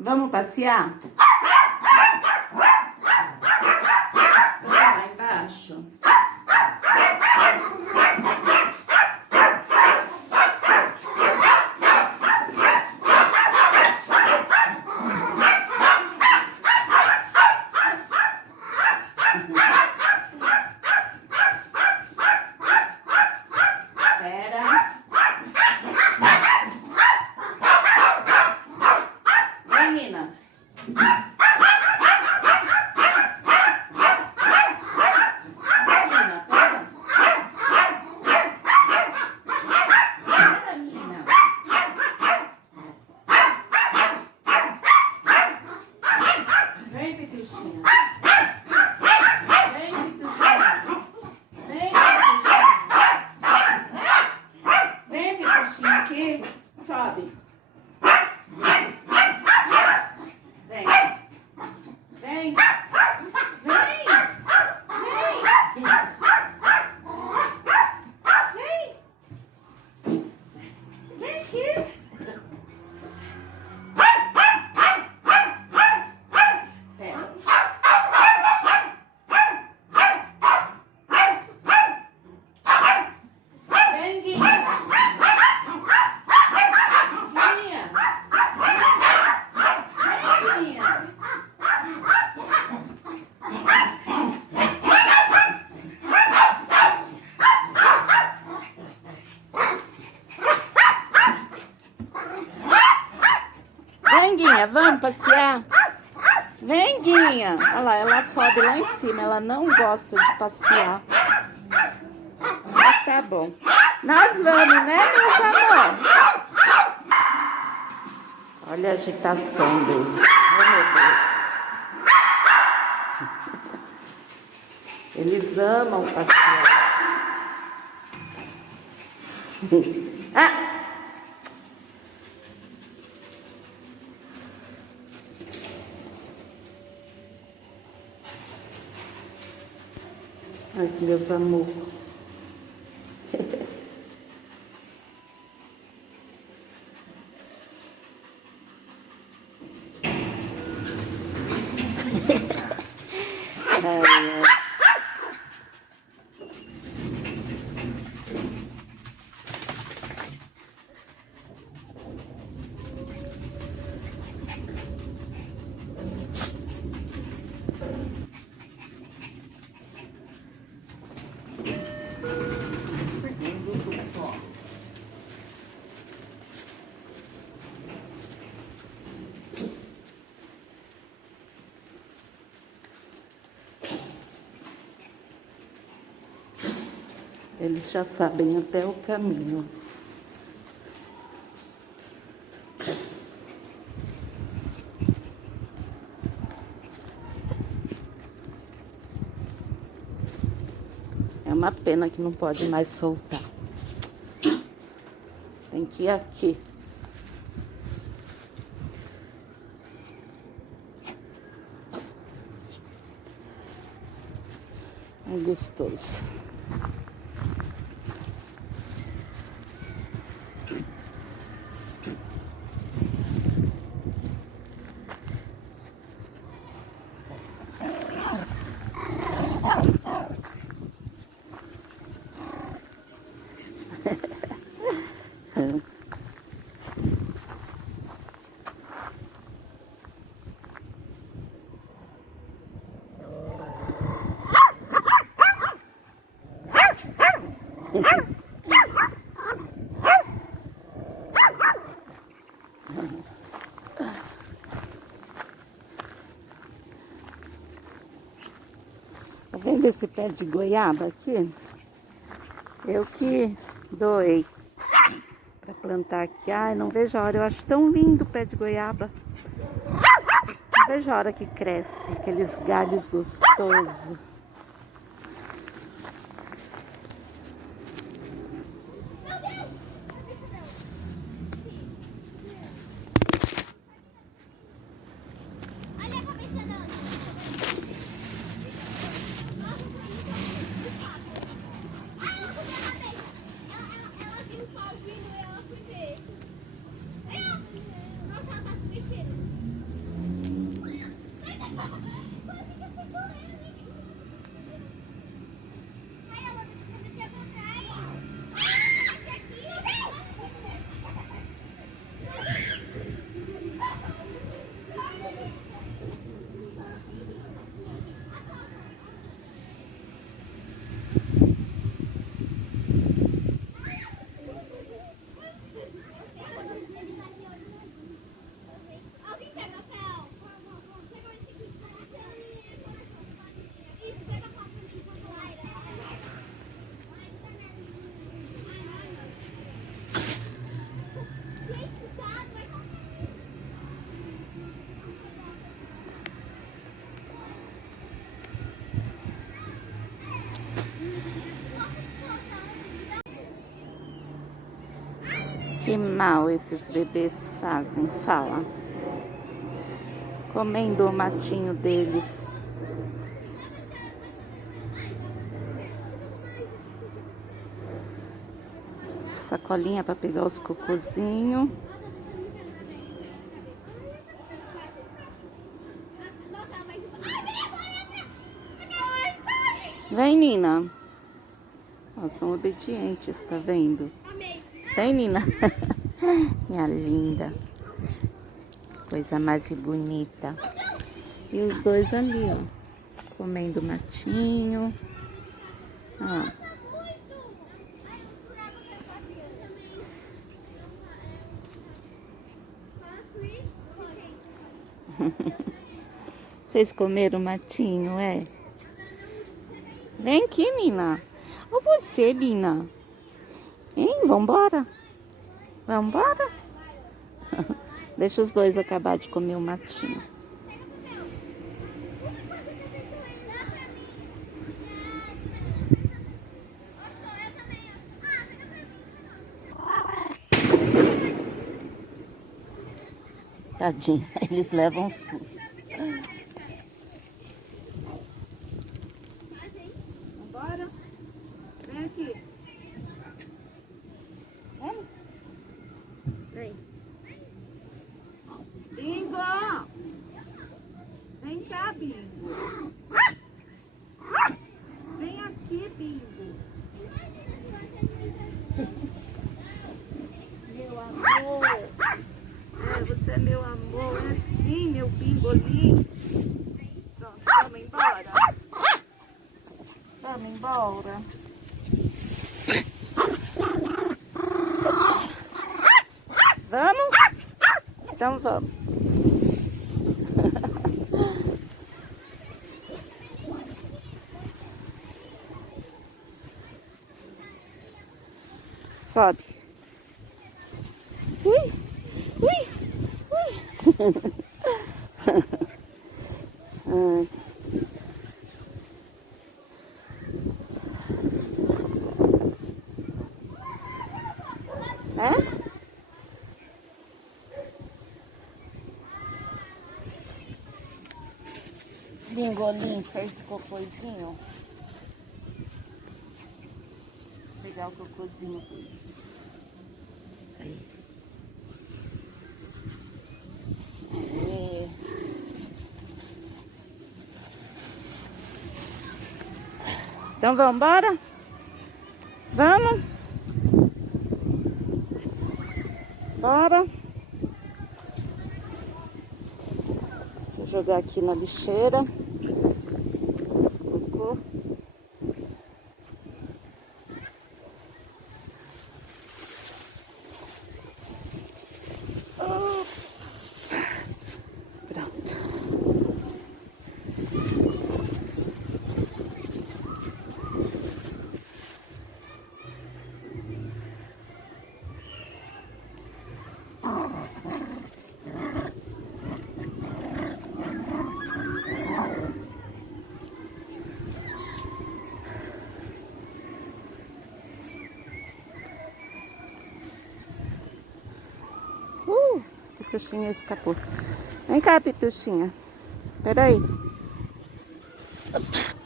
Vamos passear? Vamos lá embaixo. Sobe. Vem. Vem. Vem. Vem. Vem aqui. Vem, Guinha. Vem, Guinha, vamos passear? Vem, Guinha. Olha lá, ela sobe lá em cima. Ela não gosta de passear. Mas tá bom. Nós vamos, né, meus amores? Olha a agitação deles. Oh, meu Deus. Eles amam passear. Ah! Ai, meus amores. Ai, ai. Eles já sabem até o caminho. É uma pena que não pode mais soltar. Tem que ir aqui. É gostoso. Tá vendo esse pé de goiaba aqui? Eu que doei para plantar aqui. Ai, não vejo a hora. Eu acho tão lindo o pé de goiaba. Não vejo a hora que cresce, aqueles galhos gostosos. Que mal esses bebês fazem, fala. Comendo o matinho deles. Sacolinha para pegar os cocôzinhos. Vem, Nina. Ó, são obedientes, tá vendo? Vem, Nina. Minha linda. Coisa mais bonita. E os dois ali, ó. Comendo matinho. Ó. Vocês comeram matinho, é? Vem aqui, Nina. Olha você, Nina. Hein? Vambora? Vambora? Deixa os dois acabar de comer o matinho. Tadinho, eles levam um susto. Vambora? Vem aqui. Vem. Vem. Bingo! Vem cá, Bingo. Vem aqui, Bingo. Meu amor. É, você é meu amor. É sim, meu bingolinho. Pronto, vamos embora. Vamos embora. Vamos? Então vamos. Sobe. Ui, ui, ui. É? Bingolinho fez o cocôzinho. Vou pegar o cocôzinho. Aí. Aí. Então vamos embora? Vamos? Bora? Vou jogar aqui na lixeira. Cocô. Pronto. Pituxinha escapou. Vem cá, Pituxinha. Peraí.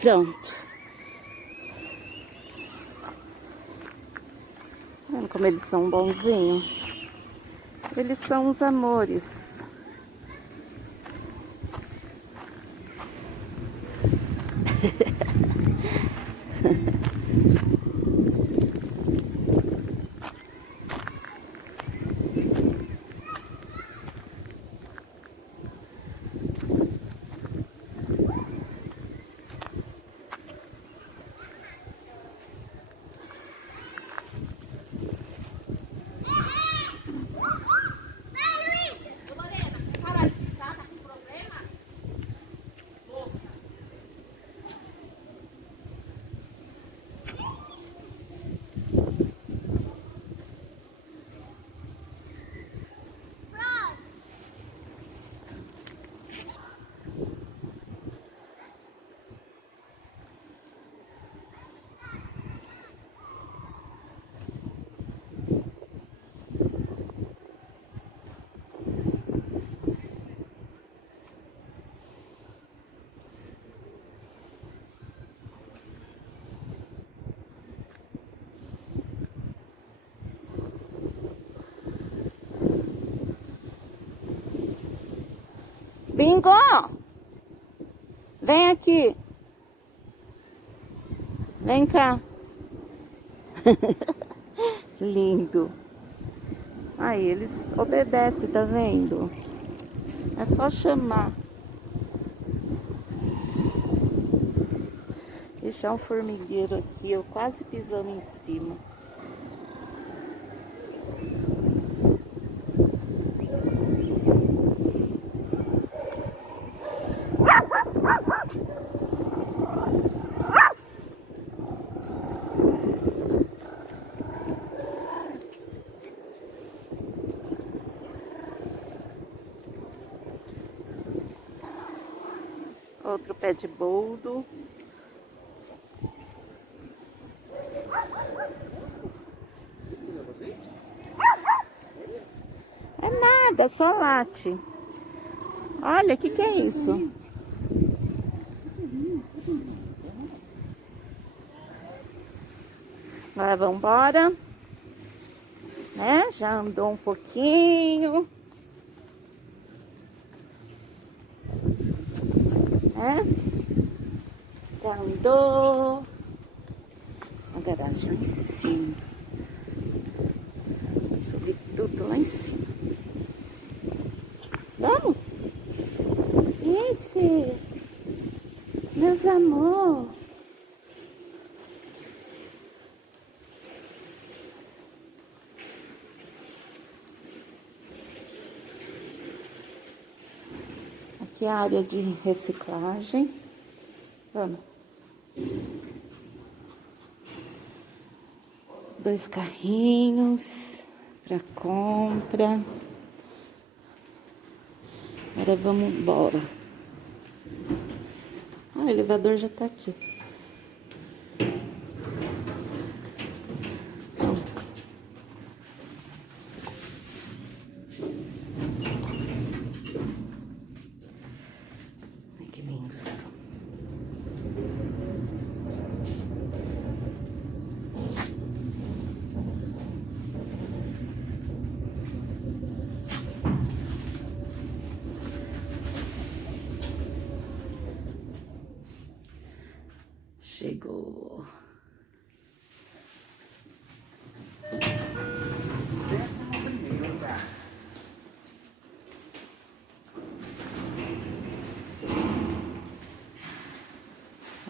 Pronto. Tá vendo como eles são bonzinhos? Eles são os amores. Bingo! Vem aqui. Vem cá. Lindo. Aí, eles obedecem, tá vendo? É só chamar. Deixar um formigueiro aqui, eu quase pisando em cima. Outro pé de boldo. É nada, só late. Olha, o que é isso? Agora vamos embora. Né? Já andou um pouquinho. Né? Já andou. A garagem lá em cima. Subi tudo lá em cima. Vamos? Esse, meus amor. Aqui é a área de reciclagem. Vamos. 2 carrinhos para compra. Agora vamos embora. Ah, o elevador já tá aqui. Ai, que lindos. Chegou.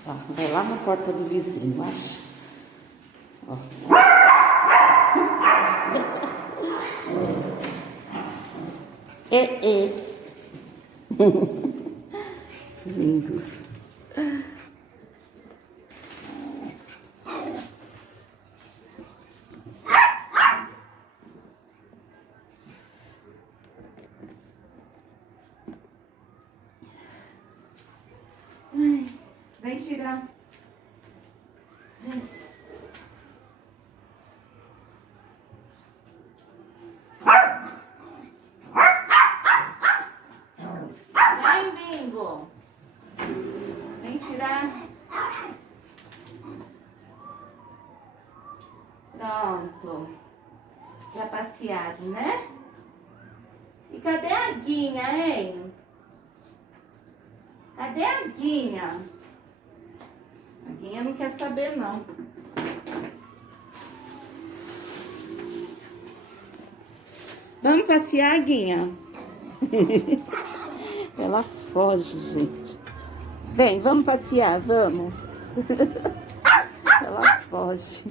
Ó, vai lá na porta do vizinho, acha? Ó. É. Lindos. Ai, vem tirar. Vem. Vem, Bingo. Vem tirar. Pronto. Já passeado, né? E cadê a Guinha, hein? Cadê a Guinha? A Guinha não quer saber, não. Vamos passear, Guinha? Ela foge, gente. Vem, vamos passear, vamos. Ela foge.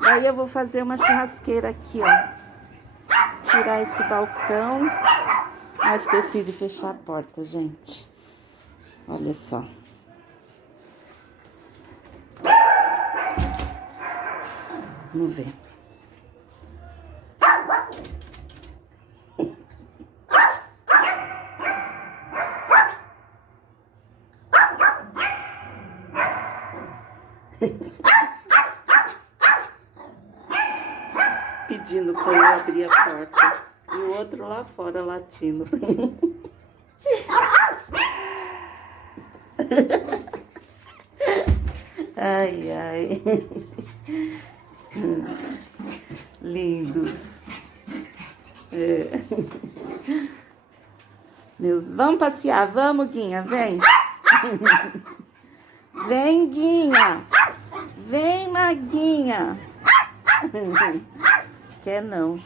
Aí eu vou fazer uma churrasqueira aqui, ó. Tirar esse balcão. Mas esqueci de fechar a porta, gente. Olha só. Vamos ver. Pedindo para eu abrir a porta. E o outro lá fora latindo. Ai, ai. Lindos. É. Vamos passear, vamos, Guinha, vem. Vem, Guinha. Vem, Maguinha. Quer não.